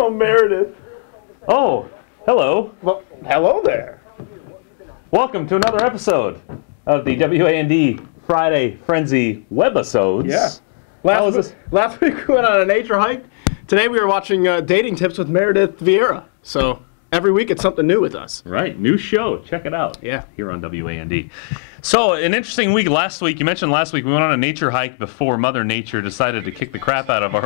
Oh, Meredith. Oh, hello. Well, hello there. Welcome to another episode of the WAND Friday Frenzy Webisodes. Yeah. Last week we went on a nature hike. Today we were watching Dating Tips with Meredith Vieira. So every week it's something new with us. Right, new show. Check it out. Yeah. Here on WAND. So, an interesting week last week. You mentioned last week we went on a nature hike before Mother Nature decided to kick the crap out of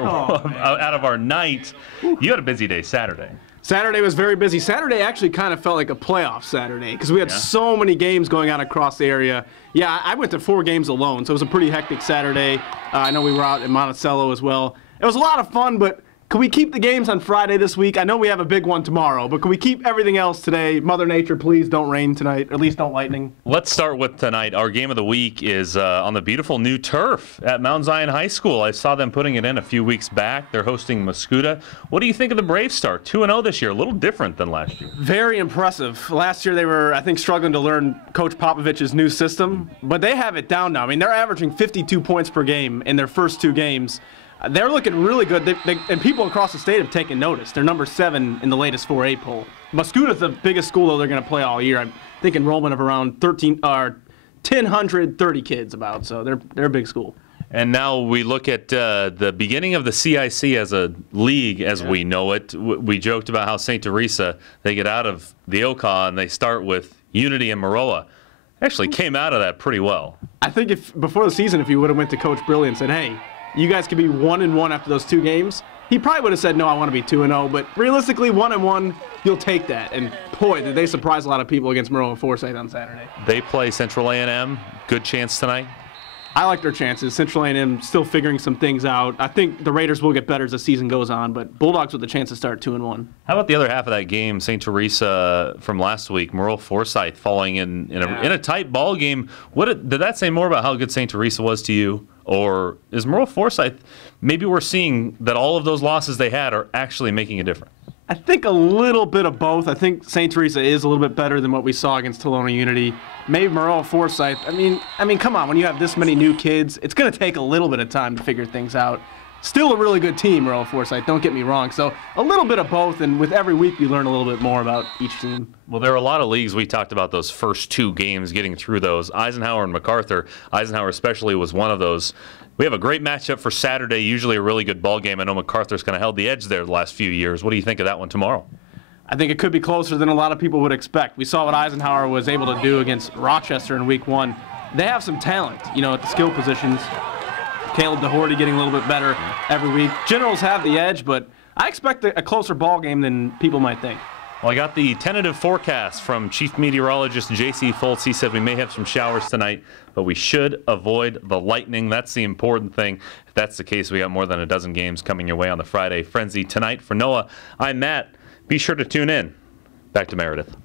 our night. You had a busy day Saturday. Saturday was very busy. Saturday actually kind of felt like a playoff Saturday because we had so many games going on across the area. Yeah, I went to 4 games alone, so it was a pretty hectic Saturday. I know we were out in Monticello as well. It was a lot of fun, but can we keep the games on Friday this week? I know we have a big one tomorrow, but can we keep everything else today? Mother Nature, please don't rain tonight, or at least don't lightning. Let's start with tonight. Our game of the week is on the beautiful new turf at Mount Zion High School. I saw them putting it in a few weeks back. They're hosting Mascoutah. What do you think of the Brave start? 2-0 this year, a little different than last year. Very impressive. Last year they were, I think, struggling to learn Coach Popovich's new system, but they have it down now. I mean, they're averaging 52 points per game in their first 2 games. They're looking really good, and people across the state have taken notice. They're number 7 in the latest 4A poll. Mascoutah's the biggest school though they're going to play all year. I think enrollment of around 1,030 kids about, so they're a big school. And now we look at the beginning of the CIC as a league as we know it. We joked about how St. Teresa, they get out of the OCA and they start with Unity and Maroa. Actually came out of that pretty well. I think if before the season, if you would have went to Coach Briley and said, hey, you guys could be 1-1 after those 2 games, he probably would have said, no, I want to be 2-0. But realistically, 1-1, you'll take that. And boy, did they surprise a lot of people against Maroa Forsyth on Saturday. They play Central A&M. Good chance tonight. I like their chances. Central A&M still figuring some things out. I think the Raiders will get better as the season goes on, but Bulldogs with a chance to start 2-1. How about the other half of that game, St. Teresa from last week, Maroa Forsyth falling in a tight ball game? Did that say more about how good St. Teresa was to you? Or is Maroa Forsyth, maybe we're seeing that all of those losses they had are actually making a difference? I think a little bit of both. I think St. Teresa is a little bit better than what we saw against Tolona Unity. Maybe Maroa Forsyth. I mean, come on. When you have this many new kids, it's going to take a little bit of time to figure things out. Still a really good team, Maroa Forsyth. Don't get me wrong. So a little bit of both, and with every week you learn a little bit more about each team. Well, there are a lot of leagues. We talked about those first 2 games, getting through those. Eisenhower and MacArthur. Eisenhower especially was one of those. We have a great matchup for Saturday, usually a really good ball game. I know MacArthur's kind of held the edge there the last few years. What do you think of that one tomorrow? I think it could be closer than a lot of people would expect. We saw what Eisenhower was able to do against Rochester in week 1. They have some talent, at the skill positions. Caleb DeHorty getting a little bit better every week. Generals have the edge, but I expect a closer ball game than people might think. Well, I got the tentative forecast from Chief Meteorologist J.C. Foltz. He said we may have some showers tonight, but we should avoid the lightning. That's the important thing. If that's the case, we got more than a dozen games coming your way on the Friday Frenzy tonight. For Noah, I'm Matt. Be sure to tune in. Back to Meredith.